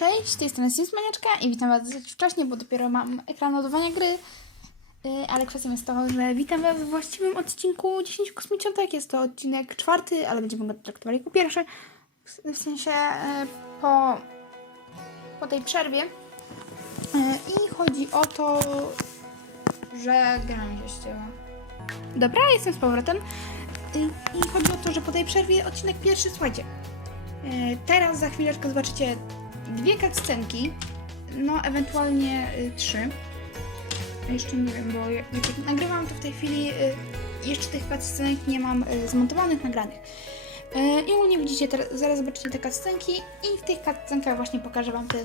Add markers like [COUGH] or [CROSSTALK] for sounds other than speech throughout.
Cześć, z tej strony Simsmaniaczka i witam Was dosyć wcześnie, bo dopiero mam ekran ładowania gry. Yy, Ale kwestią jest to, że witam Was w właściwym odcinku 10 kosmiczątek. Jest to odcinek czwarty, ale będziemy go traktowali jako pierwszy. W sensie yy, po, po tej przerwie. Yy, I chodzi o to, że gra mi się ścięła. Dobra, jestem z powrotem. Yy, I chodzi o to, że po tej przerwie odcinek pierwszy, słuchajcie. E, Teraz za chwileczkę zobaczycie dwie cutscenki, no ewentualnie y, trzy. Jeszcze nie wiem, bo jak, jak nagrywam to w tej chwili y, jeszcze tych cutscenek nie mam y, zmontowanych, nagranych. E, I ogólnie widzicie, teraz, zaraz zobaczycie te cutscenki i w tych cutscenkach właśnie pokażę Wam te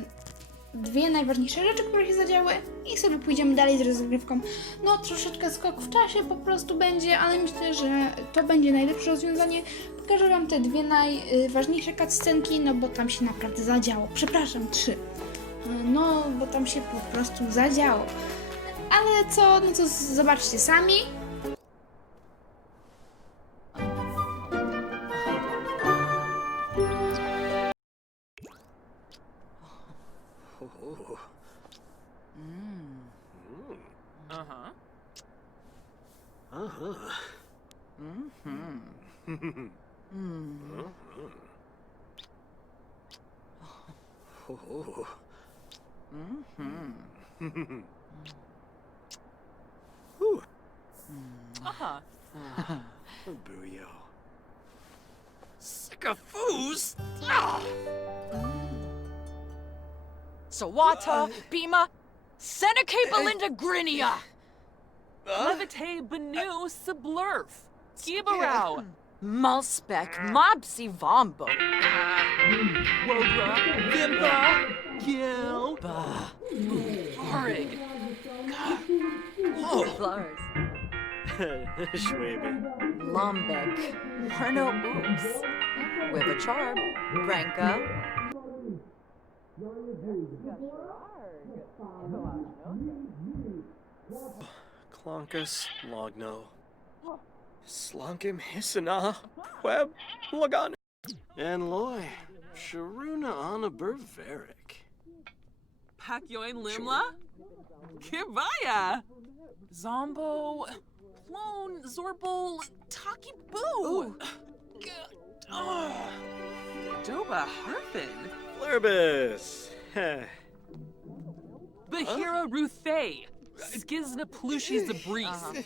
dwie najważniejsze rzeczy, które się zadziały i sobie pójdziemy dalej z rozgrywką. No troszeczkę skok w czasie po prostu będzie, ale myślę, że to będzie najlepsze rozwiązanie. Pokażę Wam te dwie najważniejsze cutscenki, no bo tam się naprawdę zadziało. Przepraszam, trzy. No, bo tam się po prostu zadziało. Ale co, no to zobaczcie sami. mm. Oh. Mm-hmm. Ooh. Uh-huh. oh, booyah. Sickafoos? Ah! Sawata, Bima, Seneca Belinda Grinia! Levitate Banu Sublurf! Kibarao! Malspec Mopsy Vombo, Wobra, Vimba, Gilba, Harig, Flowers, Schwaby. Lombek, Warno Oops, With a Charm, Branka, Clonkus Logno. Slunkim Hissana. Uh, Web Lagan. And Loy. Sharuna Anna Berveric. Pakyoin Limla? Kibaya! Zombo. Clone Zorbol Taki Boo! Uh, Doba Harfin. Flurbus. Heh. Bahira Ruthay. Skizna Plushies the [LAUGHS] Breeze. Uh-huh.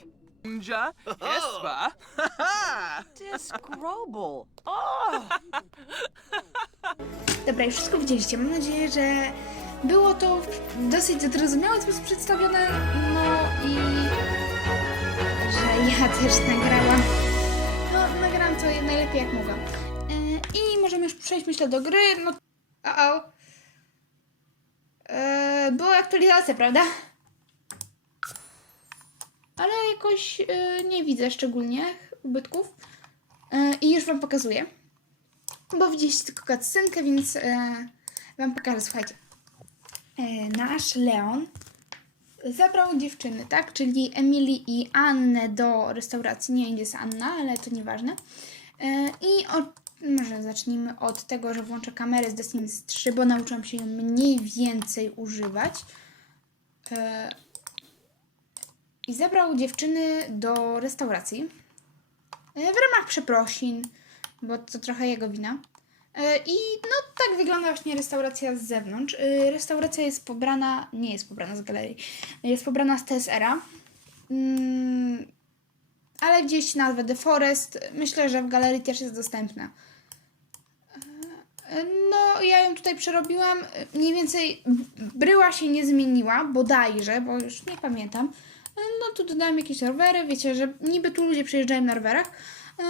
Ninja. Hispa. Disgrobel. [LAUGHS] Dobra, już wszystko widzieliście. Mam nadzieję, że było to w dosyć zrozumiały sposób przedstawione. No i że ja [LAUGHS] też nagrałam. No, nagrałam to najlepiej jak mogłam. Yy, I możemy już przejść, myślę, do gry. No, o, o. Yy, była aktualizacja, prawda? Jakoś yy, nie widzę szczególnie ubytków. Yy, I już Wam pokazuję bo widzieliście tylko cutscenkę, więc e, wam pokażę, słuchajcie. Nasz Leon zabrał dziewczyny, tak? Czyli Emily i Annę do restauracji. Nie gdzie jest Anna, ale to nieważne. I może zacznijmy od tego, że włączę kamerę z Sims 3, bo nauczyłam się ją mniej więcej używać. I zabrał dziewczyny do restauracji. E, w ramach przeprosin, bo to trochę jego wina. E, I no tak wygląda właśnie restauracja z zewnątrz. E, Restauracja jest pobrana, nie jest pobrana z galerii, jest pobrana z TSR-a. Mm, ale gdzieś nazwę The Forest, myślę, że w galerii też jest dostępna. No, ja ją tutaj przerobiłam. Mniej więcej bryła się nie zmieniła, bodajże, bo już nie pamiętam. E, No tu dodałam jakieś rowery, wiecie, że niby tu ludzie przyjeżdżają na rowerach. E,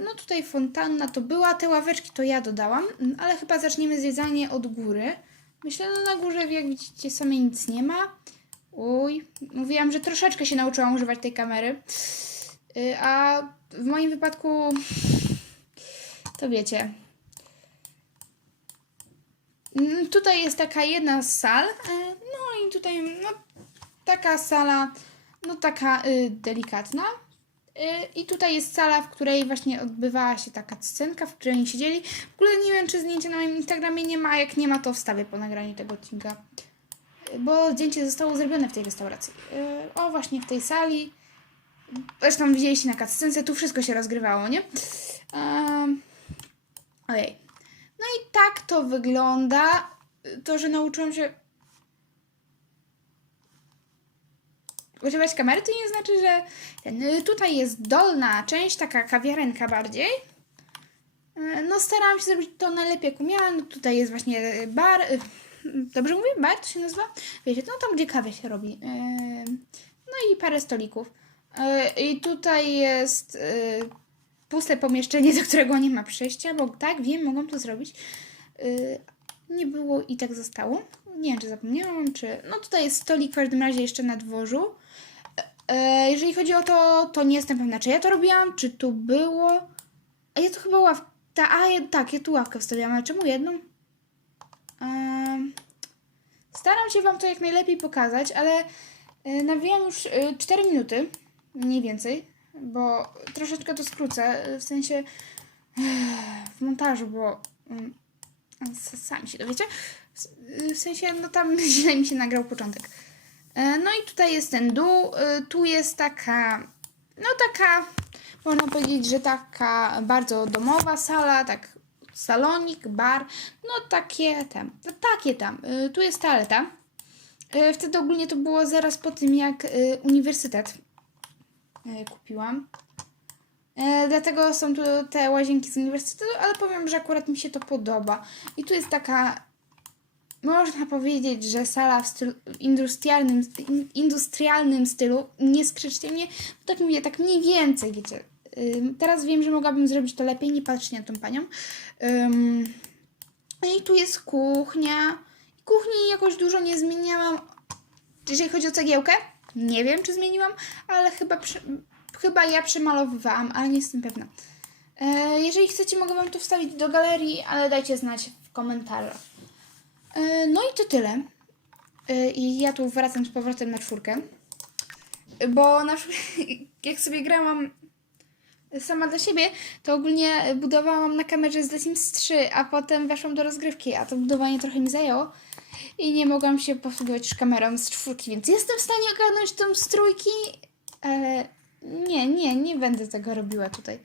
No tutaj fontanna to była, te ławeczki to ja dodałam, ale chyba zaczniemy zwiedzanie od góry. Myślę, no na górze jak widzicie sobie nic nie ma. Uj, mówiłam, że troszeczkę się nauczyłam używać tej kamery. Y, A w moim wypadku to wiecie. Mm, Tutaj jest taka jedna z sal. e, No i tutaj no, taka sala, no taka y, delikatna. Y, I tutaj jest sala, w której właśnie odbywała się taka scenka, w której oni siedzieli. W ogóle nie wiem, czy zdjęcia na moim Instagramie nie ma, a jak nie ma, to wstawię po nagraniu tego odcinka. Bo zdjęcie zostało zrobione w tej restauracji. Y, O, właśnie w tej sali. Zresztą widzieliście na cutscence, tu wszystko się rozgrywało, nie? Um, ojej. No i tak to wygląda. To, że nauczyłam się używać kamery, to nie znaczy, że ten, y, tutaj jest dolna część, taka kawiarenka bardziej. Y, No starałam się zrobić to najlepiej jak umiałam. No, tutaj jest właśnie y, bar. Dobrze mówię? Bar to się nazywa? Wiecie, no tam gdzie kawę się robi. No i parę stolików. I tutaj jest puste pomieszczenie, [LAUGHS] do którego nie ma przejścia, bo tak, wiem, mogłam to zrobić. Nie było i tak zostało. Nie wiem, czy zapomniałam, czy... No tutaj jest stolik w każdym razie jeszcze na dworzu. E, jeżeli chodzi o to, to nie jestem pewna, czy ja to robiłam, czy tu było. A ja to chyba ławkę. Ta, a ja, tak, ja tu ławkę wstawiałam, ale czemu jedną? Staram się Wam to jak najlepiej pokazać, ale e, nawijam już e, 4 minuty, mniej więcej, bo troszeczkę to skrócę, e, w sensie w montażu, bo mm, sami się dowiecie. W sensie, no tam [LAUGHS] źle mi się nagrał początek. E, No i tutaj jest ten dół. e, Tu jest taka, no taka, można powiedzieć, że taka bardzo domowa sala, tak salonik, bar, no takie tam, no takie tam. E, Tu jest toaleta. Wtedy ogólnie to było zaraz po tym, jak uniwersytet kupiłam. Dlatego są tu te łazienki z uniwersytetu, ale powiem, że akurat mi się to podoba. I tu jest taka można powiedzieć, że sala w stylu industrialnym, in- industrialnym stylu, nie skrzyczcie mnie, bo tak mówię, tak mniej więcej, wiecie. Teraz wiem, że mogłabym zrobić to lepiej, nie patrzcie na tą panią. No I tu jest kuchnia. Kuchni jakoś dużo nie zmieniałam. Jeżeli chodzi o cegiełkę, nie wiem, czy zmieniłam, ale chyba, chyba ja przemalowywałam, ale nie jestem pewna. E, jeżeli chcecie, mogę Wam to wstawić do galerii, ale dajcie znać w komentarzach. E, No i to tyle. E, I ja tu wracam z powrotem na czwórkę. Bo na przykład, [LAUGHS] jak sobie grałam sama dla siebie, to ogólnie budowałam na kamerze z The Sims 3, a potem weszłam do rozgrywki, a to budowanie trochę mi zajęło. I nie mogłam się posługiwać już kamerą z czwórki, więc jestem w stanie ogarnąć tą z trójki, ale nie, nie, nie będę tego robiła tutaj.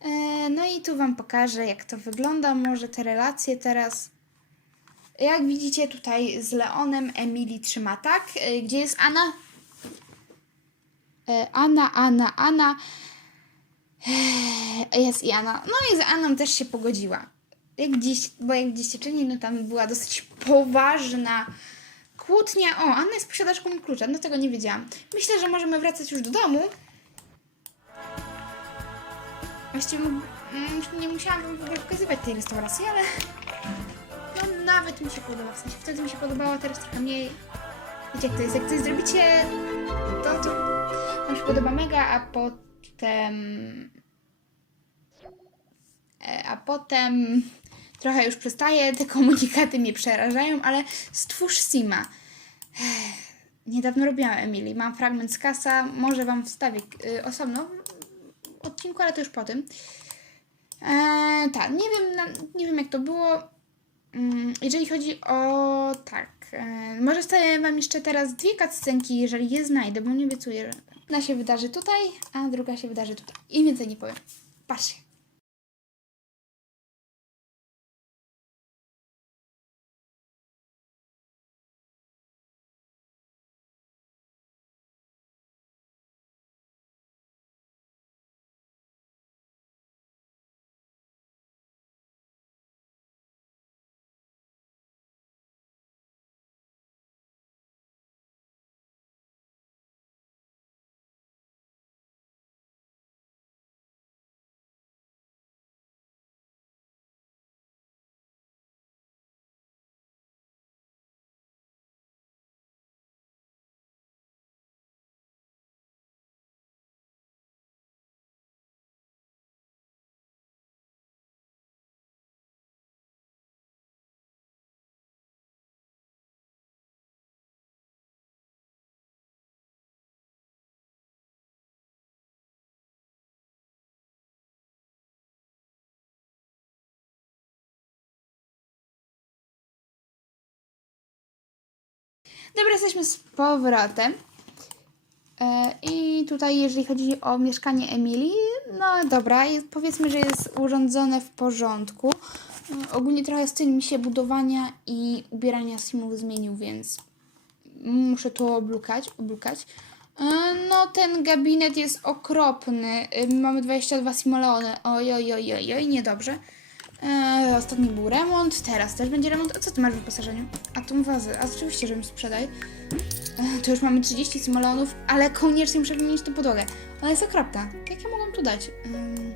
E, No i tu Wam pokażę, jak to wygląda, może te relacje teraz. Jak widzicie tutaj z Leonem Emily trzyma tak. E, Gdzie jest Anna? E, Anna, Anna, Anna. E, Jest i Anna. No i z Anną też się pogodziła. Jak dziś, bo jak widzicie czyni, no tam była dosyć poważna kłótnia. O, Anna jest posiadaczką klucza, no tego nie wiedziałam. Myślę, że możemy wracać już do domu. Właściwie nie musiałam wam pokazywać tej restauracji, ale no nawet mi się podoba. W sensie wtedy mi się podobało, teraz trochę mniej. Wiecie jak to jest, jak coś zrobicie, to, to wam się podoba mega, a potem... e, A potem trochę już przestaje, te komunikaty mnie przerażają, ale stwórz Sima. Niedawno robiłam Emily, mam fragment z kasa, może wam wstawię y, osobno w odcinku, ale to już po tym. Eee, tak, nie wiem, nie wiem jak to było. Mm, Jeżeli chodzi o tak, e, może wstawię wam jeszcze teraz dwie cutscenki, jeżeli je znajdę, bo nie obiecuję, że jedna się wydarzy tutaj, a druga się wydarzy tutaj. I więcej nie powiem. Patrzcie. Dobra, jesteśmy z powrotem. E, I tutaj, jeżeli chodzi o mieszkanie Emilii, no dobra, powiedzmy, że jest urządzone w porządku. E, ogólnie trochę styl mi się budowania i ubierania simów zmienił, więc muszę to oblukać. oblukać. E, no, ten gabinet jest okropny. Mamy 22 simoleony. Oj, oj, oj, oj, oj, niedobrze. E, ostatni był remont, teraz też będzie remont. A co ty masz w wyposażeniu? A tu wazy. A oczywiście, że mi sprzedaj. E, To już mamy 30 simoleonów, ale koniecznie muszę wymienić tę podłogę. Ona jest okropna. Jak ja mogłam tu dać? Um,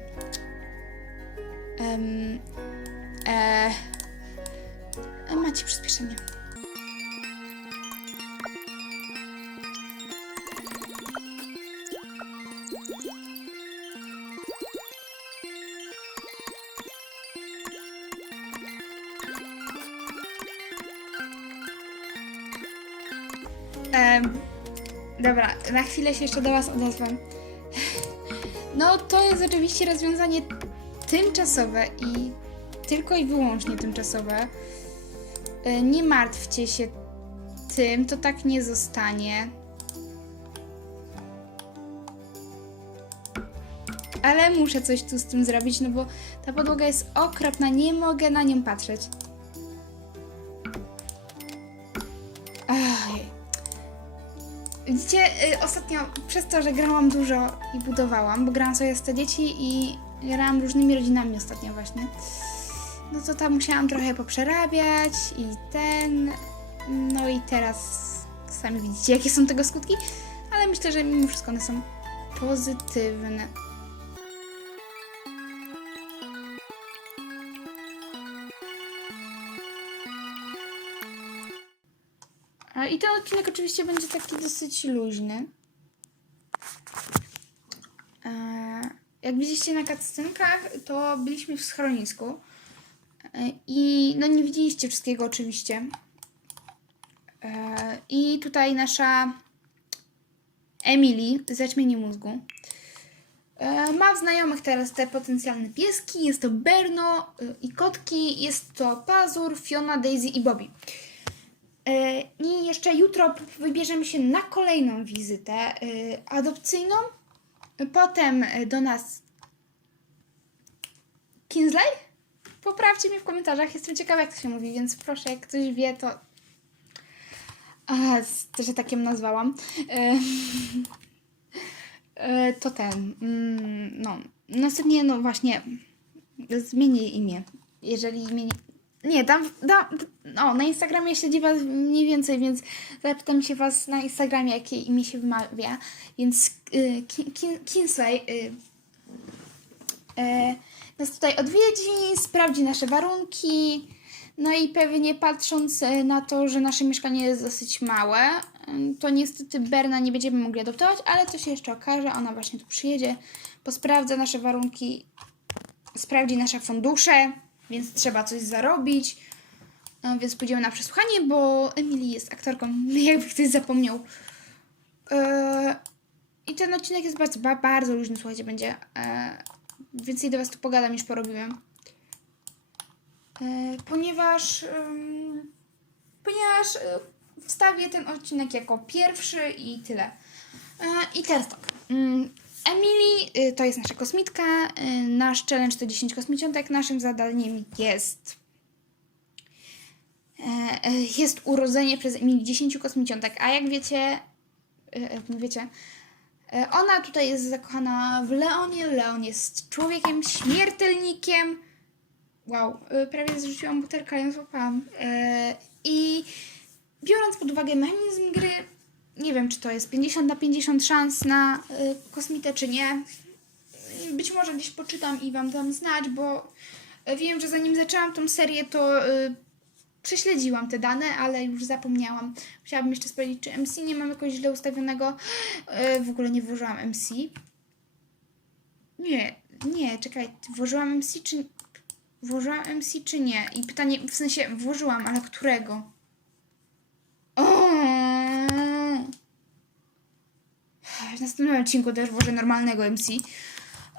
um, e, macie przyspieszenie. Dobra, na chwilę się jeszcze do Was odezwę. No, to jest oczywiście rozwiązanie tymczasowe i tylko i wyłącznie tymczasowe. E, Nie martwcie się tym, to tak nie zostanie. Ale muszę coś tu z tym zrobić, no bo ta podłoga jest okropna, nie mogę na nią patrzeć. Widzicie, y, ostatnio przez to, że grałam dużo i budowałam, bo grałam sobie z te dzieci i grałam różnymi rodzinami ostatnio właśnie, no to tam musiałam trochę poprzerabiać i ten, no i teraz sami widzicie, jakie są tego skutki, ale myślę, że mimo wszystko one są pozytywne. I ten odcinek oczywiście będzie taki dosyć luźny. E, Jak widzieliście na cutscenkach, to byliśmy w schronisku. E, I no nie widzieliście wszystkiego oczywiście. E, I tutaj nasza Emily, zaćmienie mózgu, e, ma w znajomych teraz te potencjalne pieski. Jest to Berno i kotki. Jest to Pazur, Fiona, Daisy i Bobby. E, I jeszcze jutro wybierzemy się na kolejną wizytę e, adopcyjną. Potem e, do nas Kinsley? Poprawcie mnie w komentarzach, jestem ciekawa jak to się mówi, więc proszę, jak ktoś wie, to... A, że takiem nazwałam. To ten, mm, no, następnie, no właśnie, zmienię imię. Jeżeli imię... Nie, tam, da, no, na Instagramie śledzi Was mniej więcej, więc zapytam się Was na Instagramie, jakie imię się wymawia. Więc y, Kin, Kin, Kinsley y, y, nas tutaj odwiedzi, sprawdzi nasze warunki. No i pewnie patrząc y, na to, że nasze mieszkanie jest dosyć małe, y, to niestety Berna nie będziemy mogli adoptować, ale to się jeszcze okaże. Ona właśnie tu przyjedzie, posprawdza nasze warunki, sprawdzi nasze fundusze, więc trzeba coś zarobić. No, więc pójdziemy na przesłuchanie, bo Emily jest aktorką, [LAUGHS] jakby ktoś zapomniał. Eee, I ten odcinek jest bardzo, ba- bardzo luźny, słuchajcie, będzie. Eee, więcej do Was tu pogadam niż porobiłem. Eee, ponieważ ponieważ e, wstawię ten odcinek jako pierwszy i tyle. Eee, I teraz tak. Mm, Emily y, to jest nasza kosmitka. y, Nasz challenge to 10 kosmiciątek. Naszym zadaniem jest e, e, jest urodzenie przez Emilii 10 kosmiciątek, a jak wiecie, e, wiecie, ona tutaj jest zakochana w Leonie. Leon jest człowiekiem, śmiertelnikiem. Wow, prawie zrzuciłam butelkę, ją złapałam. I biorąc pod uwagę mechanizm gry, nie wiem, czy to jest 50 na 50 szans na kosmitę, czy nie. Być może gdzieś poczytam i Wam dam znać, bo e, wiem, że zanim zaczęłam tą serię, to e, prześledziłam te dane, ale już zapomniałam. Musiałabym jeszcze sprawdzić, czy MC nie mam jakoś źle ustawionego. E, W ogóle nie włożyłam MC. Nie, nie, czekaj, włożyłam MC czy... Włożyłam MC czy nie? I pytanie, w sensie włożyłam, ale którego? O! W następnym odcinku też włożę normalnego MC.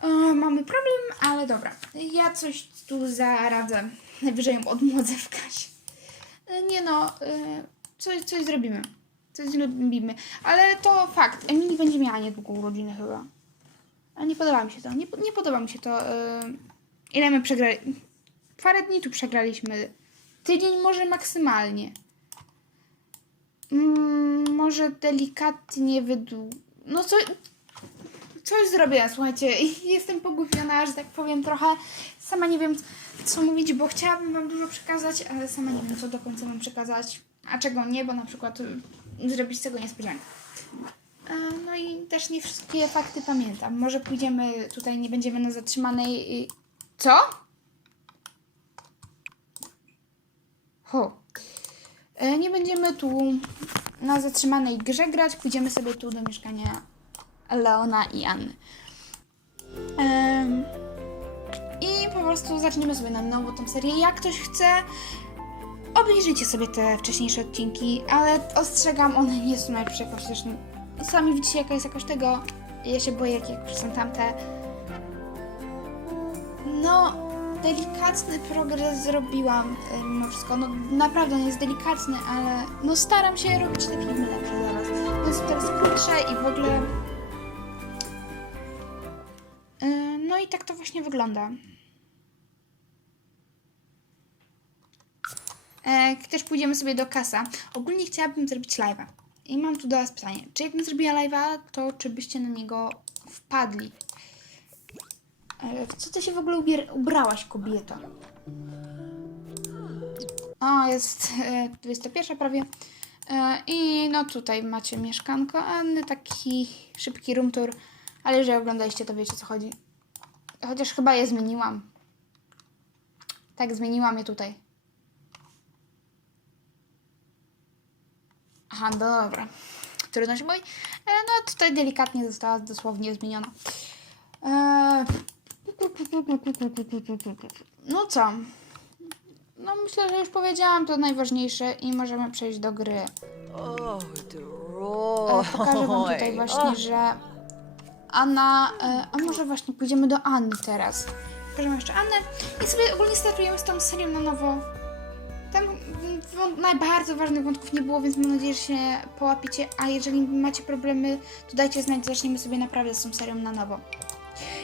O, mamy problem, ale dobra. Ja coś tu zaradzę. Najwyżej ją odmłodzę w kasie. E, Nie no, e, coś, coś zrobimy. coś lubimy. Ale to fakt, Emily będzie miała niedługo urodziny chyba. A nie podoba mi się to, nie, nie podoba mi się to. Yy, ile my przegrali? Parę dni tu przegraliśmy. Tydzień może maksymalnie. Mm, może delikatnie wydłu... No co... Coś zrobiłam, słuchajcie. [LAUGHS] Jestem pogubiona, że tak powiem trochę. Sama nie wiem, co mówić, bo chciałabym wam dużo przekazać, ale sama nie wiem, co do końca mam przekazać. A czego nie, bo na przykład y, zrobić z tego niespodziankę. E, No i też nie wszystkie fakty pamiętam. Może pójdziemy tutaj, nie będziemy na zatrzymanej... y, Co? Ho. E, Nie będziemy tu na zatrzymanej grze grać. Pójdziemy sobie tu do mieszkania Leona i Anny. Em, I po prostu zaczniemy sobie na nowo tą serię. Jak ktoś chce, obejrzyjcie sobie te wcześniejsze odcinki, ale ostrzegam, one nie są najlepsze jakoś. Sami widzicie jaka jest jakoś tego. Ja się boję, jakie jakoś są tamte. No, delikatny progres zrobiłam e, mimo wszystko. No naprawdę on jest delikatny, ale no staram się robić te filmy lepsze dla was. Są teraz krótsze i w ogóle... E, No i tak to właśnie wygląda. E, też pójdziemy sobie do kasa. Ogólnie chciałabym zrobić live'a. I mam tu do was pytanie. Czy jakbym zrobiła live'a, to czy byście na niego wpadli? E, W co ty się w ogóle ubier- ubrałaś, kobieto? O, jest e, 21 prawie. E, I no tutaj macie mieszkanko Anny, taki szybki room tour. Ale jeżeli oglądaliście, to wiecie o co chodzi. Chociaż chyba je zmieniłam. Tak, zmieniłam je tutaj. Aha, dobra. Trudno się boi. E, no tutaj delikatnie została dosłownie zmieniona. E, no co? No myślę, że już powiedziałam to najważniejsze i możemy przejść do gry. E, pokażę wam tutaj właśnie, że Anna, e, a może właśnie pójdziemy do Anny teraz. Pokażemy jeszcze Annę i sobie ogólnie startujemy z tą serią na nowo. Tam mm, wą- ważnych wątków nie było, więc mam nadzieję, że się połapicie, a jeżeli macie problemy, to dajcie znać, zaczniemy sobie naprawdę z tą serią na nowo.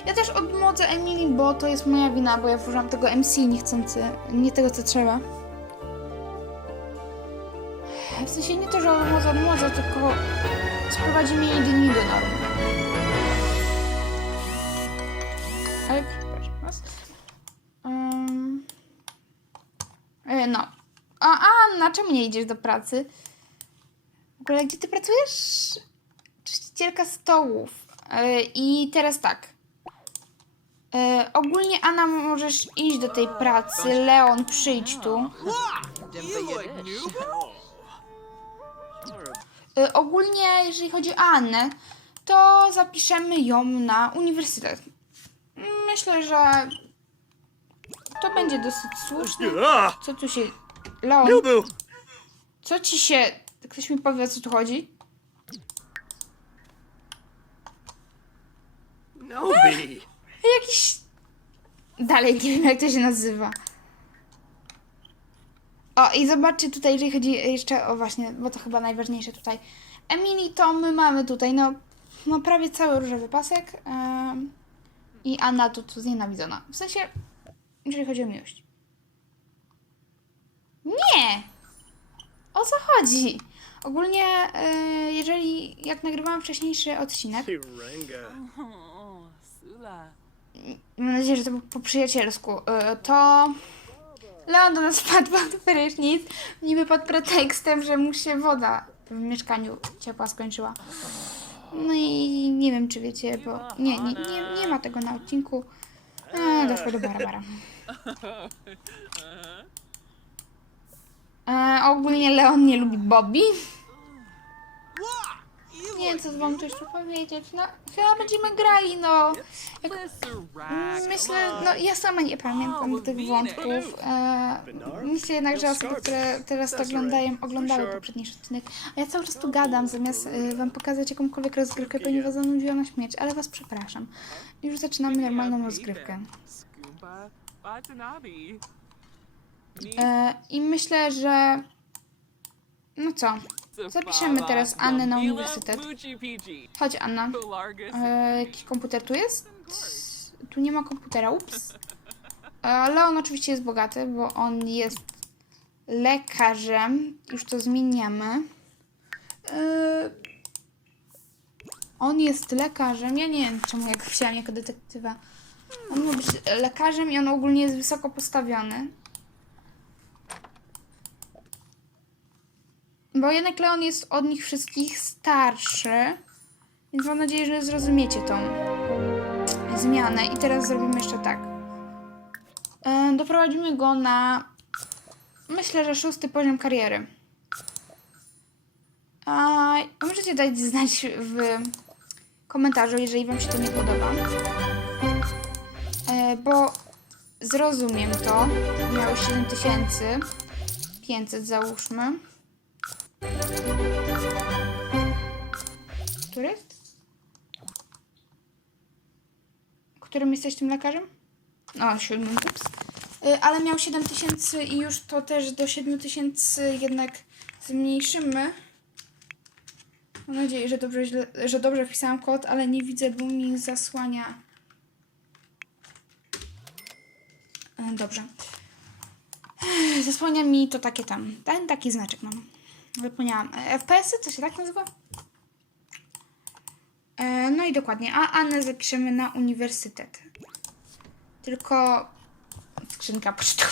Ja też odmłodzę Emily, bo to jest moja wina, bo ja włożyłam tego MC niechcący, nie tego co trzeba. W sensie nie to, że odmłodza, odmłodza, tylko sprowadzimy jej dni do normy. Ale przepraszam was. Um, e, no. A Anna, czemu nie idziesz do pracy? W ogóle, gdzie ty pracujesz? Czyścicielka stołów. E, I teraz tak. E, ogólnie Anna możesz iść do tej pracy. Leon, przyjdź tu. Y, ogólnie, jeżeli chodzi o Annę, to zapiszemy ją na uniwersytet. Myślę, że to będzie dosyć słuszne. Co tu się... Leon, co ci się... Ktoś mi powie, o co tu chodzi? Nobi! Jakiś... Dalej nie wiem, jak to się nazywa. O, i zobaczcie tutaj, jeżeli chodzi jeszcze o właśnie, bo to chyba najważniejsze tutaj. Emily to my mamy tutaj, no, no prawie cały różowy pasek. em, I Anna to tu znienawidzona. W sensie, jeżeli chodzi o miłość. Nie! O co chodzi? Ogólnie, e, jeżeli, jak nagrywałam wcześniejszy odcinek, Piranga. Mam nadzieję, że to było po przyjacielsku, y, to Leon do nas wpadł [LAUGHS] pod prysznic, niby pod pretekstem, że mu się woda w mieszkaniu ciepła skończyła. No i nie wiem, czy wiecie, bo nie, nie, nie, nie ma tego na odcinku. E, doszło do Barbara. [LAUGHS] E, ogólnie Leon nie lubi Bobby. Nie wiem, co wam tu jeszcze powiedzieć. No, chyba będziemy grali, no. Jak Lisserac. Myślę, no ja sama nie pamiętam tych wątków. E, myślę jednak, że osoby, które teraz to oglądają, oglądały poprzedniejszy odcinek. A ja cały czas tu gadam, zamiast e, wam pokazać jakąkolwiek rozgrywkę, ponieważ zanudziła na śmierć, ale was przepraszam. Już zaczynamy normalną rozgrywkę. E, I myślę, że... No co? Zapiszemy teraz Annę na uniwersytet. Chodź Anna. E, jakiś komputer tu jest? Tu nie ma komputera, ups. E, Leon oczywiście jest bogaty, bo on jest lekarzem. Już to zmieniamy. E, on jest lekarzem. Ja nie wiem czemu jak chciałam jako detektywa. On ma być lekarzem i on ogólnie jest wysoko postawiony. Bo jednak Leon jest od nich wszystkich starszy. Więc mam nadzieję, że zrozumiecie tą zmianę. I teraz zrobimy jeszcze tak. E, Doprowadzimy go na myślę, że szósty poziom kariery. A możecie dać znać w komentarzu, jeżeli Wam się to nie podoba. E, Bo zrozumiem to. Miał 7500 załóżmy. Którym jesteś tym lekarzem? O, siódmym, ups. Y, Ale miał 7 tysięcy i już to też do 7 tysięcy jednak zmniejszymy. Mam nadzieję, że dobrze, źle, że dobrze wpisałam kod, ale nie widzę, bo mi zasłania. Y, Dobrze. Zasłania mi to takie tam. Ten taki znaczek mam. Zapomniałam. E, FPS-y? To się tak nazywa? E, No i dokładnie. A Annę zapiszemy na uniwersytet. Tylko skrzynka pocztowa.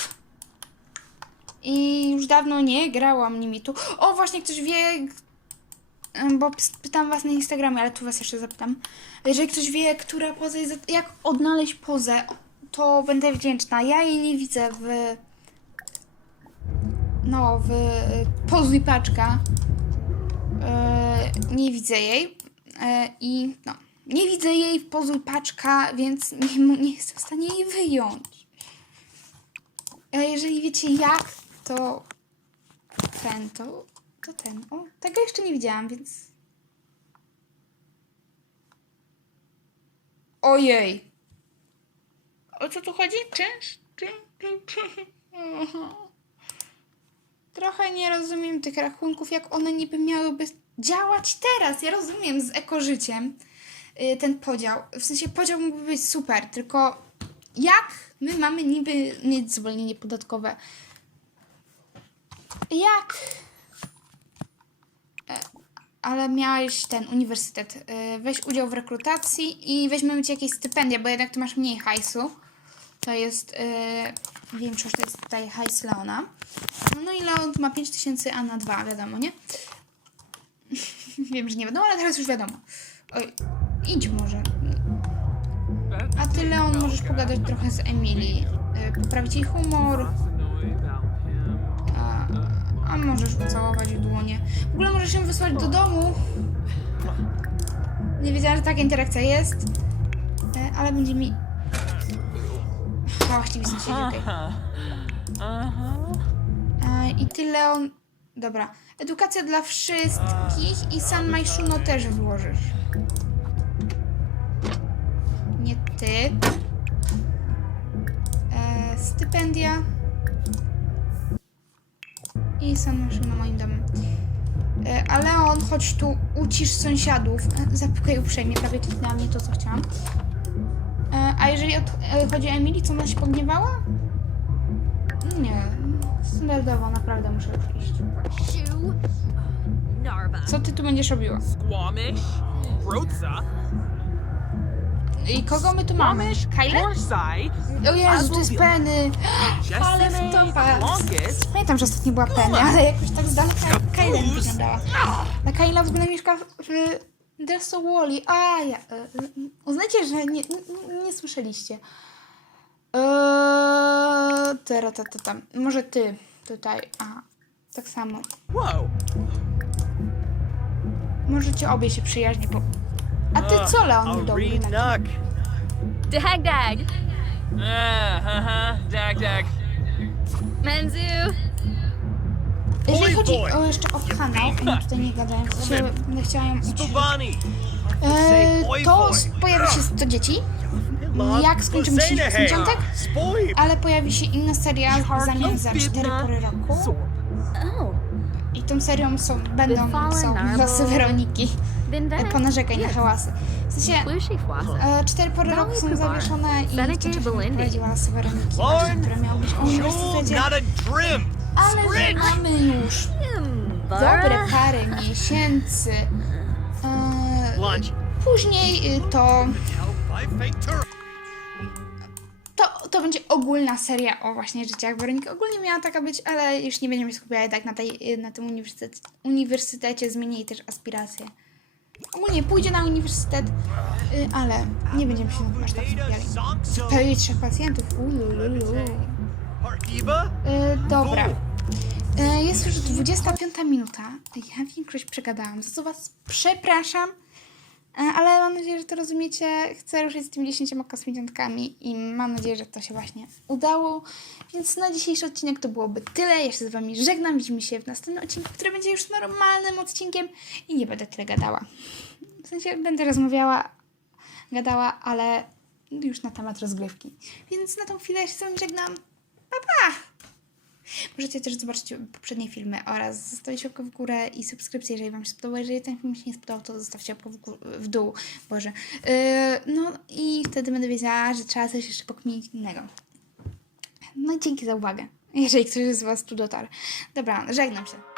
I już dawno nie grałam nimi tu. O, właśnie ktoś wie, em, bo pytam was na Instagramie, ale tu was jeszcze zapytam. Jeżeli ktoś wie, która poza jest, jak odnaleźć pozę, to będę wdzięczna. Ja jej nie widzę w no, w pozuj paczka. E, nie widzę jej. E, I no, nie widzę jej w pozuj paczka, więc nie, nie jestem w stanie jej wyjąć. Jeżeli wiecie jak, to ten, to, to ten. O, tego jeszcze nie widziałam, więc. Ojej. O co tu chodzi? Czynsz? Czyn, czyn, czyn. Trochę nie rozumiem tych rachunków, jak one niby miałyby działać teraz. Ja rozumiem z ekożyciem y, ten podział. W sensie podział mógłby być super, tylko jak my mamy niby mieć zwolnienie podatkowe? Jak? E, Ale miałeś ten uniwersytet. y, Weź udział w rekrutacji i weźmiemy ci jakieś stypendia, bo jednak ty masz mniej hajsu. To jest. Yy, większość to jest tutaj hajs Leona. No i Leon ma 5000, a na 2, wiadomo, nie? [LAUGHS] Wiem, że nie wiadomo, ale teraz już wiadomo. Oj, idź może. A ty, Leon, możesz pogadać trochę z Emilii. Yy, poprawić jej humor. A, a możesz ucałować w dłonie. W ogóle możesz ją wysłać do domu. Nie wiedziałam, że taka interakcja jest. E, ale będzie mi... A, właściwie są siedzi, okej. I ty, Leon... Dobra. Edukacja dla wszystkich i San Majszuno też włożysz. Nie ty. E, stypendia. I San Majszuno moim domem. E, a Leon, chodź tu, ucisz sąsiadów. E, Zapukaj uprzejmie, prawie kliknęła mnie to, co chciałam. E, a jeżeli od, e, chodzi o Emilii, co ona się pogniewała? Nie, standardowo, naprawdę muszę już iść. Co ty tu będziesz robiła? Squamish. Rotsa. I kogo my tu mamy? Kyle? O Jezu, to jest Penny! Ale wtopa! Longus. Pamiętam, że ostatnio była Penny, ale jakoś tak z daleka Kyla nie wyglądała. A Kyla w ogóle mieszka w Delso Wally. A ja... e, e, Uznajcie, że nie, nie, nie słyszeliście. Eee, teraz, ta, ta, tam. Może ty tutaj. Aha, tak samo. Whoa. Możecie obie się przyjaźnie, bo... A ty co, Leon, I'll dobry re-knock. Dag dag. Uh-huh. Dag dag. Menzu. Jeżeli chodzi o jeszcze o kanał, [LAUGHS] no tutaj nie gadałem, w sensie będę chciała ją uciszyć. Stubani. Eee, to boy. s- pojawi się 100 dzieci, jak skończymy Bozena 10 Hair. kosmiczątek, Spoil. ale pojawi się inna seria w zamian za 4 pory roku. I tą serią są, będą są losy Weroniki. Ponarzekaj na hałasy. W sensie, e, cztery pory roku są zawieszone i Seneca w tym czasie Belindy. prowadziła losy Weroniki, Lauren, która miała być o uniwersytecie. Ale mamy już dobre parę miesięcy. E, później y, to, to, to będzie ogólna seria o właśnie życiach Weroniki. Ogólnie miała taka być, ale już nie będziemy się skupiać tak na, tej, na tym uniwersytecie, uniwersytecie. Zmieni jej też aspiracje. Ogólnie pójdzie na uniwersytet, y, ale nie będziemy się aż tak skupiali. Pełni trzech pacjentów. Y, dobra. Y, jest już 25 minuta. Ja większość przegadałam, za co Was przepraszam. Y, ale mam nadzieję, że to rozumiecie. Chcę ruszyć z tymi 10 kosmiciątkami i mam nadzieję, że to się właśnie udało. Więc na dzisiejszy odcinek to byłoby tyle. Ja się z Wami żegnam. Widzimy się w następnym odcinku, który będzie już normalnym odcinkiem i nie będę tyle gadała. W sensie będę rozmawiała, gadała, ale już na temat rozgrywki. Więc na tą chwilę się z Wami żegnam. Pa, pa! Możecie też zobaczyć poprzednie filmy oraz zostawić łapkę w górę i subskrypcję, jeżeli Wam się spodobało. Jeżeli ten film się nie spodobał, to zostawcie łapkę w, w dół. Boże. Yy, no i wtedy będę wiedziała, że trzeba coś jeszcze pokminić innego. No i dzięki za uwagę. Jeżeli ktoś z Was tu dotarł. Dobra, żegnam się.